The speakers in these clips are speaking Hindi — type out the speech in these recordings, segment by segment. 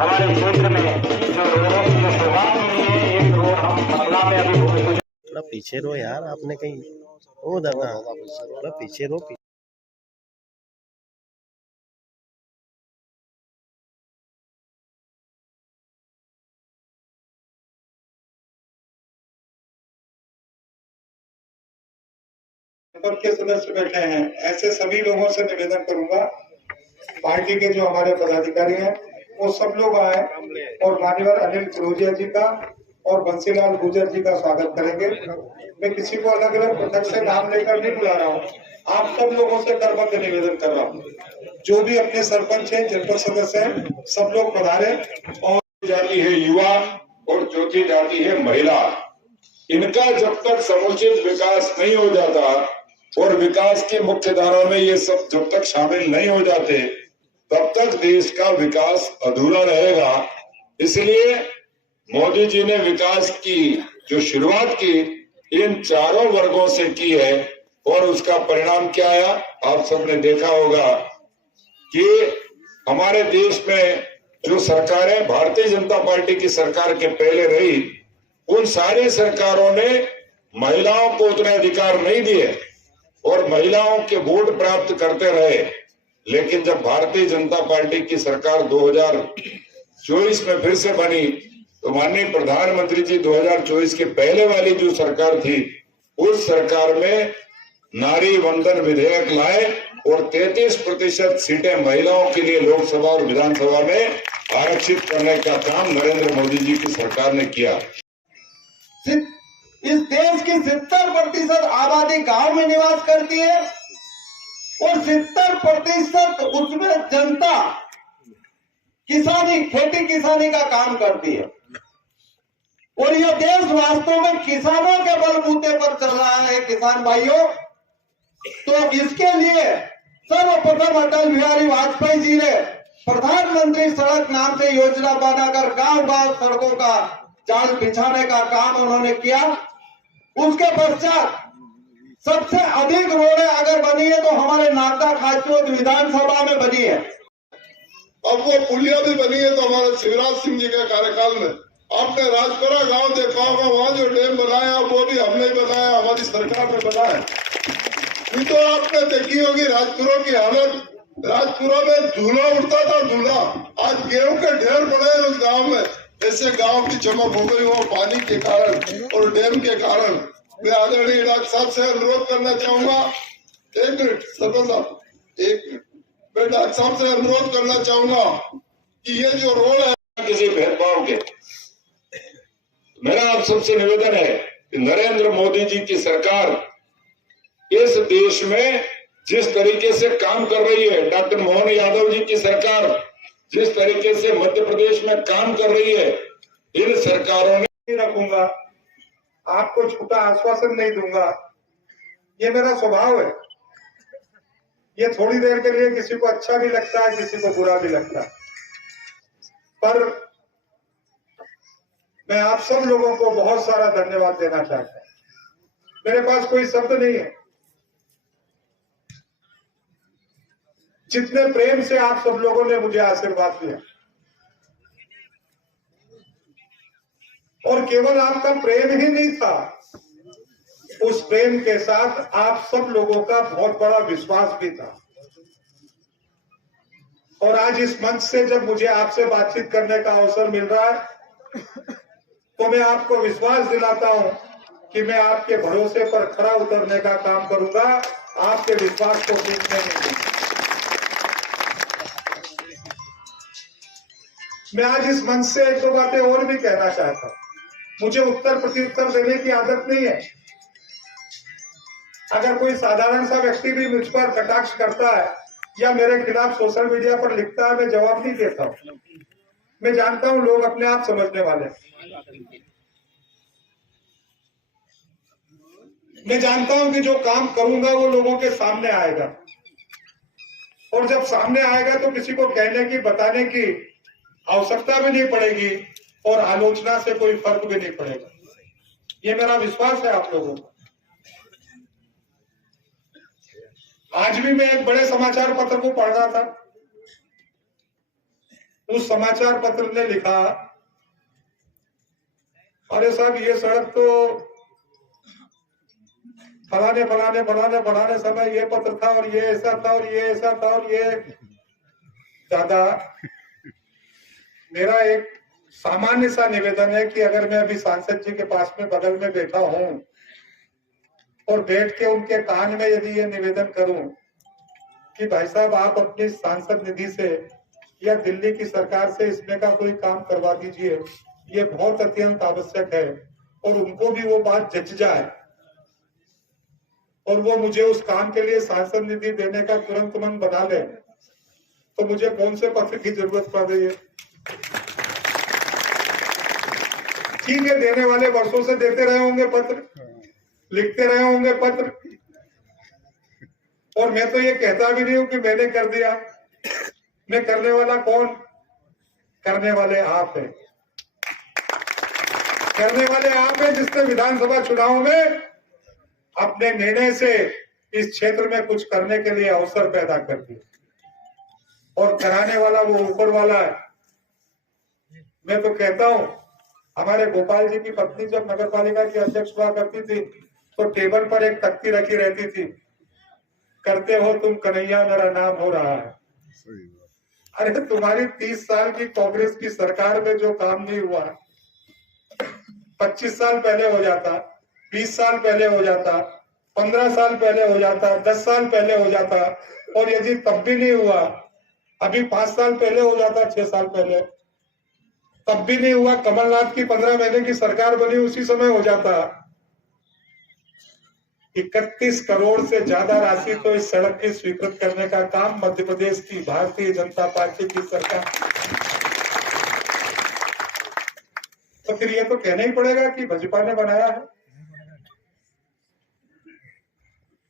हमारे क्षेत्र में जो रोडों की जो शुरुआत हुई है, एक रोड हम मंडला में अभी भूमि पूजन। थोड़ा पीछे रहो यार, आपने कहीं ओ दादा थोड़ा पीछे रहो। के सदस्य बैठे हैं, ऐसे सभी लोगों से निवेदन करूंगा, पार्टी के जो हमारे पदाधिकारी हैं वो सब लोग आए और माननीय अनिल फिरोजिया जी का और बंसीलाल गुर्जर जी का स्वागत करेंगे। मैं किसी को अलग अलग पृथक से नाम लेकर नहीं बुला रहा हूँ, आप सब लोगों से करबद्ध निवेदन कर रहा हूँ, जो भी अपने सरपंच हैं, जनपद सदस्य हैं, सब लोग पधारे। और जाति है युवा और चौथी जाति है महिला। इनका जब तक समुचित विकास नहीं हो जाता और विकास की मुख्य धारा में ये सब जब तक शामिल नहीं हो जाते, तब तक देश का विकास अधूरा रहेगा। इसलिए मोदी जी ने विकास की जो शुरुआत की इन चारों वर्गों से की है और उसका परिणाम क्या आया आप सबने देखा होगा कि हमारे देश में जो सरकारें भारतीय जनता पार्टी की सरकार के पहले रही, उन सारी सरकारों ने महिलाओं को उतने अधिकार नहीं दिए और महिलाओं के वोट प्राप्त करते रहे। लेकिन जब भारतीय जनता पार्टी की सरकार 2024 में फिर से बनी, तो माननीय प्रधानमंत्री जी 2024 के पहले वाली जो सरकार थी, उस सरकार में नारी वंदन विधेयक लाए और 33% सीटें महिलाओं के लिए लोकसभा और विधानसभा में आरक्षित करने का काम नरेंद्र मोदी जी की सरकार ने किया। इस देश की 70% आबादी गांव में निवास करती है और 70% उसमें जनता किसानी, खेती किसानी का काम करती है। और यह देश वास्तव में किसानों के बलबूते पर चल रहा है किसान भाइयों। तो इसके लिए सर्वप्रथम अटल बिहारी वाजपेयी जी ने प्रधानमंत्री सड़क नाम से योजना बनाकर गांव-गांव सड़कों का जाल बिछाने का काम उन्होंने किया। उसके पश्चात सबसे अधिक रोडें अगर बनी है तो हमारे नागदा खाचोद विधानसभा में बनी है। अब वो पुलिया भी बनी है तो हमारे शिवराज सिंह जी के कार्यकाल में। आपने राजपुरा गांव देखा होगा, वहां जो डैम बनाया वो भी हमने बनाया, हमारी सरकार ने बनाया। तो आपने देखी होगी राजपुरा की हालत, राजपुरा में धूला उड़ता था, धूला। आज गेहूं के ढेर पड़े उस गांव में। ऐसे गांव की चमक हो गई वो पानी के कारण और डैम के कारण। मैं आदरणीय डॉक्टर साहब से अनुरोध करना चाहूंगा, एक मिनट सरपंच साहब, एक मिनट, मैं डॉक्टर साहब से अनुरोध करना चाहूंगा कि ये जो रोड है किसी भेदभाव के, मेरा आप सबसे निवेदन है कि नरेंद्र मोदी जी की सरकार इस देश में जिस तरीके से काम कर रही है, डॉक्टर मोहन यादव जी की सरकार जिस तरीके से मध्य प्रदेश में काम कर रही है, इन सरकारों ने रखूंगा, आपको झूठा आश्वासन नहीं दूंगा, ये मेरा स्वभाव है। ये थोड़ी देर के लिए किसी को अच्छा भी लगता है, किसी को बुरा भी लगता है, पर मैं आप सब लोगों को बहुत सारा धन्यवाद देना चाहता हूं। मेरे पास कोई शब्द नहीं है। जितने प्रेम से आप सब लोगों ने मुझे आशीर्वाद दिया, और केवल आपका प्रेम ही नहीं था, उस प्रेम के साथ आप सब लोगों का बहुत बड़ा विश्वास भी था। और आज इस मंच से जब मुझे आपसे बातचीत करने का अवसर मिल रहा है, तो मैं आपको विश्वास दिलाता हूं कि मैं आपके भरोसे पर खरा उतरने का काम करूंगा, आपके विश्वास को टूटने नहीं दूंगा। मैं आज इस मंच से एक दो बातें और भी कहना चाहता हूं। मुझे उत्तर प्रत्युत्तर देने की आदत नहीं है। अगर कोई साधारण सा व्यक्ति भी मुझ पर कटाक्ष करता है या मेरे खिलाफ सोशल मीडिया पर लिखता है, मैं जवाब नहीं देता हूं। मैं जानता हूं लोग अपने आप समझने वाले हैं। मैं जानता हूं कि जो काम करूंगा वो लोगों के सामने आएगा, और जब सामने आएगा तो किसी को कहने की बताने की आवश्यकता भी नहीं पड़ेगी और आलोचना से कोई फर्क भी नहीं पड़ेगा। ये मेरा विश्वास है आप लोगों को। आज भी मैं एक बड़े समाचार पत्र को पढ़ रहा था। उस समाचार पत्र ने लिखा, अरे साहब ये सड़क तो फलाने फलाने फलाने फलाने समय ये पत्र था और ये ऐसा था और ये ऐसा था और ये। दादा, मेरा एक सामान्य सा निवेदन है कि अगर मैं अभी सांसद जी के पास में बगल में बैठा हूं और बैठ के उनके कान में यदि ये निवेदन करूं कि भाई साहब आप अपनी सांसद निधि से या दिल्ली की सरकार से इसमें का कोई काम करवा दीजिए, ये बहुत अत्यंत आवश्यक है, और उनको भी वो बात जच जाए और वो मुझे उस काम के लिए सांसद निधि देने का तुरंत मन बना ले, तो मुझे कौन से पत्र की जरूरत पड़ रही है? ठीक है, देने वाले वर्षों से देते रहे होंगे पत्र, लिखते रहे होंगे पत्र, और मैं तो ये कहता भी नहीं हूं कि मैंने कर दिया। मैं करने वाला कौन? करने वाले आप हैं। करने वाले आप हैं जिसने विधानसभा चुनाव में अपने निर्णय से इस क्षेत्र में कुछ करने के लिए अवसर पैदा कर दिया, और कराने वाला वो ऊपर वाला है। मैं तो कहता हूं, हमारे गोपाल जी की पत्नी जब नगर पालिका की अध्यक्ष हुआ करती थी तो टेबल पर एक तख्ती रखी रहती थी, करते हो तुम कन्हैया मेरा नाम हो रहा है। अरे तुम्हारी 30 साल की कांग्रेस की सरकार में जो काम नहीं हुआ 25 साल पहले हो जाता, 20 साल पहले हो जाता, 15 साल पहले हो जाता, 10 साल पहले हो जाता, और यदि तब भी नहीं हुआ, अभी 5 साल पहले हो जाता, 6 साल पहले, तब भी नहीं हुआ, कमलनाथ की 15 महीने की सरकार बनी उसी समय हो जाता। 31 करोड़ से ज्यादा राशि तो इस सड़क की स्वीकृत करने का काम मध्य प्रदेश की भारतीय जनता पार्टी की सरकार। तो फिर ये तो कहना ही पड़ेगा कि भाजपा ने बनाया है,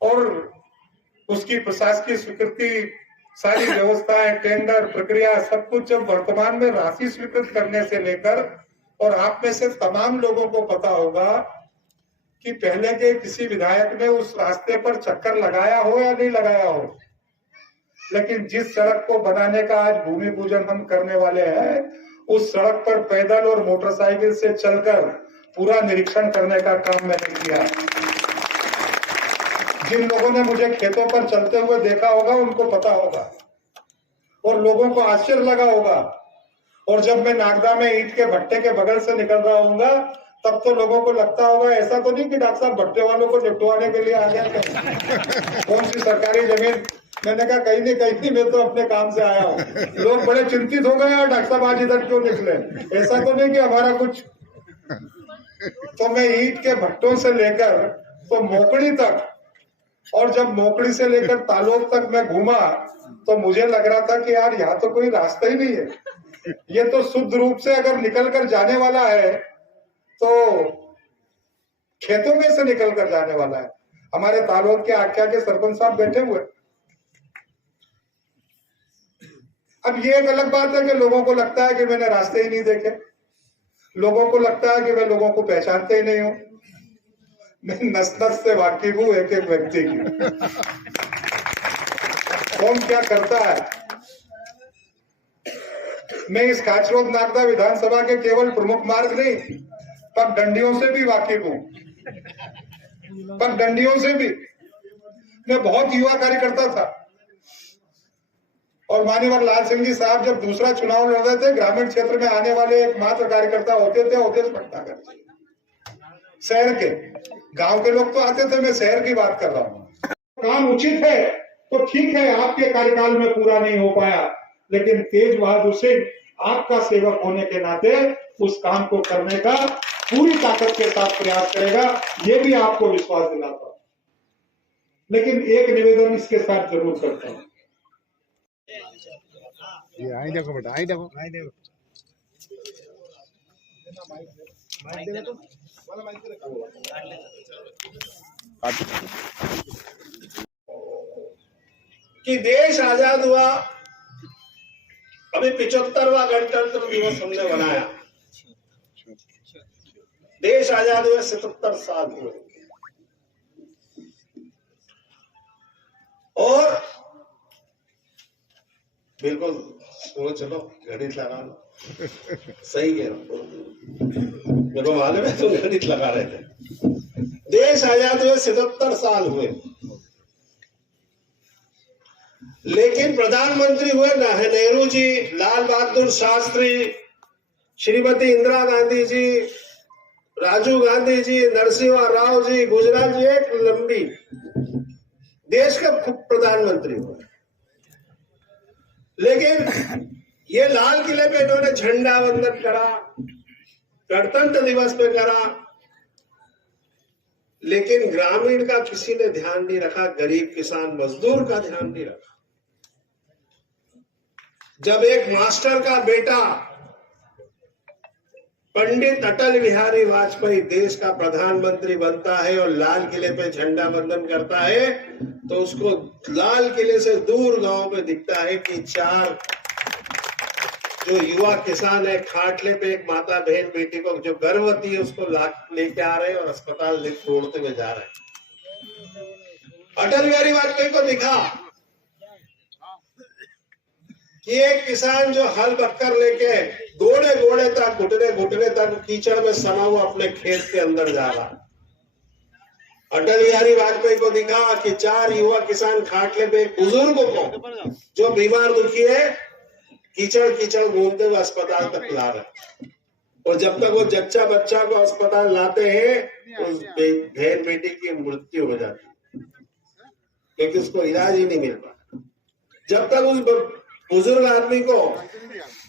और उसकी प्रशासकीय स्वीकृति, सारी व्यवस्थाएं, टेंडर प्रक्रिया, सब कुछ जब वर्तमान में राशि स्वीकृत करने से लेकर, और आप में से तमाम लोगों को पता होगा कि पहले के किसी विधायक ने उस रास्ते पर चक्कर लगाया हो या नहीं लगाया हो, लेकिन जिस सड़क को बनाने का आज भूमि पूजन हम करने वाले हैं, उस सड़क पर पैदल और मोटरसाइकिल से चलकर पूरा निरीक्षण करने का काम मैंने किया। जिन लोगों ने मुझे खेतों पर चलते हुए देखा होगा उनको पता होगा, और लोगों को आश्चर्य लगा होगा। और जब मैं नागदा में ईंट के भट्टे के बगल से निकल रहा हूँगा तब तो लोगों को लगता होगा ऐसा तो नहीं कि डॉक्टर साहब भट्टे वालों को निपटवाने के लिए आ गया कहीं, कौन सी सरकारी जमीन। मैंने कहा कहीं नहीं, मैं तो अपने काम से आया हूँ। लोग बड़े चिंतित हो गए, डॉक्टर साहब आज इधर क्यों निकले, ऐसा तो नहीं कि हमारा कुछ। तो मैं ईंट के भट्टों से लेकर तो मोकड़ी तक, और जब मोकड़ी से लेकर तालोब तक मैं घूमा तो मुझे लग रहा था कि यार यहाँ तो कोई रास्ता ही नहीं है, ये तो शुद्ध रूप से अगर निकल कर जाने वाला है तो खेतों में से निकल कर जाने वाला है। हमारे तालोब के आख्या के सरपंच साहब बैठे हुए। अब ये एक अलग बात है कि लोगों को लगता है कि मैंने रास्ते ही नहीं देखे, लोगों को लगता है कि मैं लोगों को पहचानते ही नहीं हूं। मैं नस नस से वाकिफ हूं एक एक व्यक्ति की, कौन क्या करता है। मैं इस काचरोद नागदा विधानसभा के केवल प्रमुख मार्ग नहीं, पगडंडियों से भी वाकिफ हूं। पगडंडियों से भी मैं बहुत युवा कार्यकर्ता था, और मान्यवर लाल सिंह जी साहब जब दूसरा चुनाव लड़ रहे थे, ग्रामीण क्षेत्र में आने वाले एकमात्र कार्यकर्ता होते थे अवधेश भट्टागर जी। शहर के, गांव के लोग तो आते थे, मैं शहर की बात कर रहा हूँ। काम उचित है तो ठीक है, आपके कार्यकाल में पूरा नहीं हो पाया, लेकिन तेज बहादुर सिंह आपका सेवक होने के नाते उस काम को करने का पूरी ताकत के साथ प्रयास करेगा, ये भी आपको विश्वास दिलाता हूं। लेकिन एक निवेदन इसके साथ जरूर करता हूं। ये आई देखो बेटा, आई देखो। कि देश आजाद हुआ, अभी 75वां गणतंत्र दिवस हमने मनाया। देश आजाद हुए 77 साल हुए और बिल्कुल वो चलो गणित लगा लो, सही कह रहा हूं, मेरे को मालूम है तुम गणित लगा रहे थे। देश आजाद हुए 77 साल हुए, लेकिन प्रधानमंत्री हुए नेहरू जी, लाल बहादुर शास्त्री, श्रीमती इंदिरा गांधी जी, राजीव गांधी जी, नरसिम्हा राव जी, गुजरात जी, एक लंबी देश के प्रधानमंत्री हुए। लेकिन ये लाल किले पे इन्होंने झंडा वंदन करा, गणतंत्र दिवस पे करा, लेकिन ग्रामीण का किसी ने ध्यान नहीं रखा, गरीब किसान मजदूर का ध्यान नहीं रखा। जब एक मास्टर का बेटा पंडित अटल बिहारी वाजपेयी देश का प्रधानमंत्री बनता है और लाल किले पे झंडा वंदन करता है, तो उसको लाल किले से दूर गांव पे दिखता है कि 4 जो युवा किसान है, खाटले पे एक माता बहन बेटी को जो गर्भवती है उसको लेके आ रहे हैं और अस्पताल ले छोड़ते हुए जा रहे हैं। अटल बिहारी वाजपेयी को दिखा कि एक किसान जो हल बक्कर लेके घोड़े घोड़े तक घुटने तक कीचड़ में समा हुआ अपने खेत के अंदर जा रहा। अटल बिहारी वाजपेयी को दिखा कि 4 युवा किसान खाटले पे बुजुर्ग को जो बीमार दुखी है कीचड़ घूमते हुए अस्पताल तक ला रहे, और जब तक वो जच्चा बच्चा को अस्पताल लाते हैं उस बहन बेटी की मृत्यु हो जाती है, क्योंकि उसको इलाज ही नहीं मिल पाता। जब तक उस बुजुर्ग आदमी को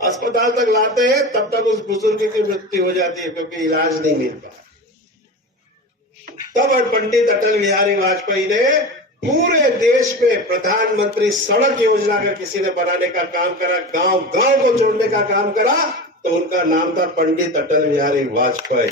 अस्पताल तक लाते हैं तब तक उस बुजुर्ग की मृत्यु हो जाती है, क्योंकि इलाज नहीं मिल पाता। तब पंडित अटल बिहारी वाजपेयी ने पूरे देश में प्रधानमंत्री सड़क योजना का किसी ने बनाने का काम करा, गांव गांव को जोड़ने का काम करा, तो उनका नाम था पंडित अटल बिहारी वाजपेयी।